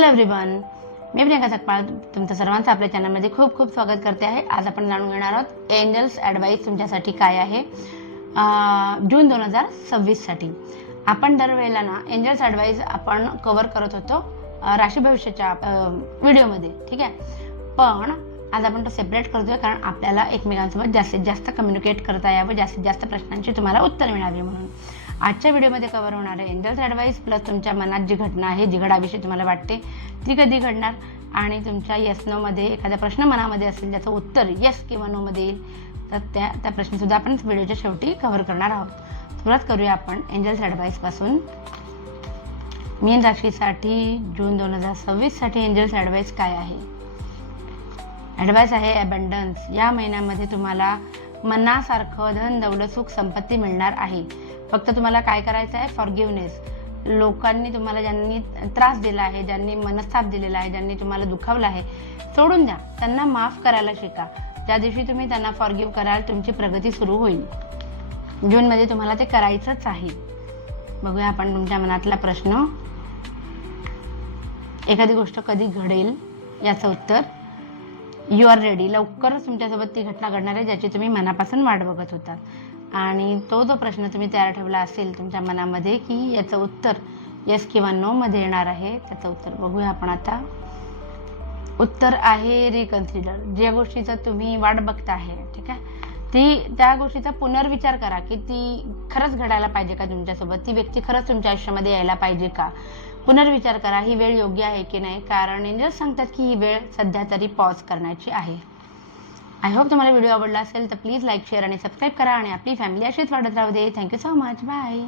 Hello everyone, मी प्रियंका सकपाळ तुमचं सर्वांचं आपल्या चॅनलमध्ये खूप खूप स्वागत करते आहे। आज आपण जाणून घेणार आहोत एंजल्स ॲडवाईस तुमच्यासाठी काय आहे जून 2026 साठी। आपण दरवेळेला ना एंजल्स ॲडवाईस आपण कव्हर करत होतो राशी भविष्याच्या व्हिडिओमध्ये, ठीक आहे। पण आज आपण तो सेपरेट करतोय कारण आपल्याला एकमेकांसोबत जास्तीत जास्त कम्युनिकेट करता यावं, जास्तीत जास्त प्रश्नांची तुम्हाला उत्तर मिळावी म्हणून आजच्या व्हिडिओमध्ये कव्हर होणार आहे एंजल्स ॲडवाईस प्लस तुमच्या मनात जी घटना आहे, जी घडाविषयी तुम्हाला वाटते ती कधी घडणार, आणि तुमच्या येस नो मध्ये एखादा प्रश्न मनामध्ये असेल ज्याचं उत्तर येस किंवा नो मध्ये येईल, तर त्या प्रश्नसुद्धा आपण व्हिडिओच्या शेवटी कव्हर करणार आहोत। सुरुवात करूया आपण एंजल्स ॲडवाईस पासून। मीन राशीसाठी जून 2026 साठी एंजल्स ॲडवाईस काय आहे? ॲडवाईस आहे अबंडन्स। या महिन्यामध्ये तुम्हाला मनासारखं धन, दौलत, सुख, संपत्ती मिळणार आहे। फक्त तुम्हाला काय करायचं आहे, फॉरगिव्हनेस। लोकांनी तुम्हाला ज्यांनी त्रास दिला आहे, ज्यांनी मनस्ताप दिलेला आहे, ज्यांनी तुम्हाला दुखावलं आहे, सोडून द्या, त्यांना माफ करायला शिका। ज्या दिवशी तुम्ही त्यांना फॉरगिव्ह कराल तुमची प्रगती सुरू होईल। जूनमध्ये तुम्हाला ते करायचंच आहे। बघूया आपण तुमच्या मनातला प्रश्न। एखादी गोष्ट कधी घडेल याचं उत्तर यू आर रेडी। लवकरच तुमच्यासोबत ती घटना घडणार आहे ज्याची तुम्ही मनापासून वाट बघत होता, आणि तो जो प्रश्न तुम्ही तयार ठेवला असेल तुमच्या मनामध्ये की याचं उत्तर येस किंवा नो मध्ये येणार आहे, त्याचं उत्तर बघूया आपण आता। उत्तर आहे रिकन्सिडर। ज्या गोष्टीचा तुम्ही वाट बघता आहे, ठीक आहे, त्या गोष्टीचा पुनर्विचार करा की ती खरंच घडायला पाहिजे का तुमच्यासोबत, ती व्यक्ती खरंच तुमच्या आयुष्यामध्ये यायला पाहिजे का। पुनर्विचार करा, ही वेळ योग्य आहे की नाही, कारण एंजल्स सांगतात की ही वेळ सध्या तरी पॉज करण्याची आहे। आय होप तुम्हाला व्हिडिओ आवडला असेल तर प्लीज लाईक, शेअर आणि सबस्क्राईब करा, आणि आपली फॅमिली अशीच वाढत राहू दे। Thank you so much, bye.